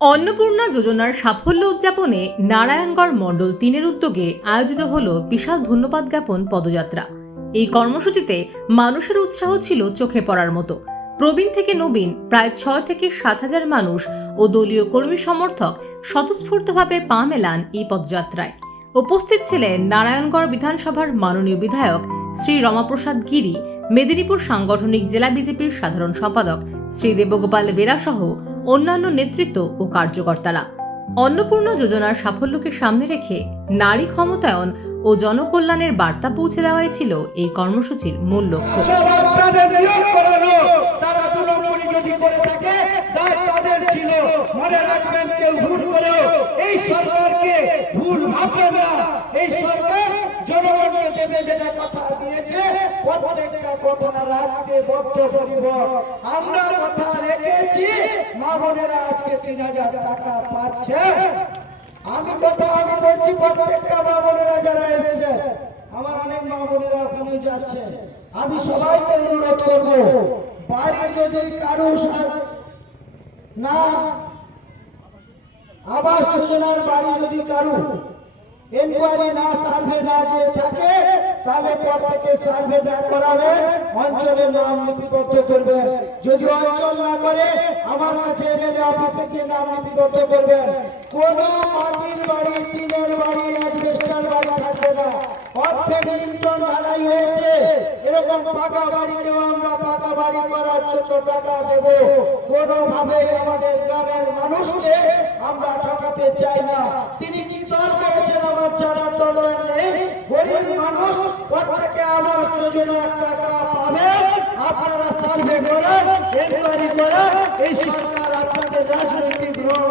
অন্নপূর্ণা যোজনার সাফল্য উদযাপনে নারায়ণগড় মণ্ডল ৩-এর উদ্যোগে আয়োজিত হল বিশাল ধন্যবাদ জ্ঞাপন পদযাত্রা। এই কর্মসূচিতে মানুষের উৎসাহ ছিল চোখে পড়ার মতো। প্রবীণ থেকে নবীন প্রায় ৬ থেকে ৭ হাজার মানুষ ও দলীয় কর্মী সমর্থক স্বতঃস্ফূর্তভাবে পা মেলান এই পদযাত্রায়। উপস্থিত ছিলেন নারায়ণগড় বিধানসভার মাননীয় বিধায়ক শ্রী রমাপ্রসাদ গিরি, মেদিনীপুর সাংগঠনিক জেলা বিজেপির সাধারণ সম্পাদক শ্রী দেবগোপাল বেরা সহ অন্যান্য নেতৃত্ব ও কার্যকর্তারা। অন্নপূর্ণা যোজনার সাফল্যকে সামনে রেখে নারী ক্ষমতায়ন ও জনকল্যাণের বার্তা পৌঁছে দেওয়াই ছিল এই কর্মসূচির মূল লক্ষ্য। জনগণকে দেবে যেটা কথা দিয়েছে প্রত্যেকটা কথা রাখতে বদ্ধপরিকর। আমরা কথা রেখেছি, মা বোনেরা আজকে ৩,০০০ টাকা পাচ্ছে। আমি বলছি প্রত্যেকটা মা বোনেরা যারা এসেছে, আমার অনেক মা বোনেরা ওখানে যাচ্ছে, আমি সবাইকে অনুরোধ করব, বাড়ি যদি কারো না আবাস যোজনার বাড়ি যদি কারো এনকোয়ারি না সার্ভে না যে থাকে, তাহলে প্রত্যেকে সার্ভে না করাবে, অঞ্চলের নাম লিপিবদ্ধ করবেন। যদি অঞ্চল না করে আমার কাছে এমএলএ অফিসে গিয়ে নাম লিপিবদ্ধ করবেন। কোন মাটির বাড়ি, টিনের বাড়ি, অ্যাজবেস্টার বাড়ি থাকবে না। অর্ধেক লিন্টন ঢালাই হয়েছে, এরকম পাকা বাড়িতেও আমরা পাকা বাড়ি করার ছোট টাকা দেব। কোনোভাবেই আমাদের গ্রামের মানুষকে আমরা ঠকাতে চাই না। তিনি কি দল করেছেন আমার জানার দরকার নেই। গরিব মানুষ প্রত্যেকে আবাস যোজনার টাকা পাবে। আপনারা সার্ভে করেন, এনকোয়ারি করেন। এই সরকার আপনাদের রাজনৈতিক রং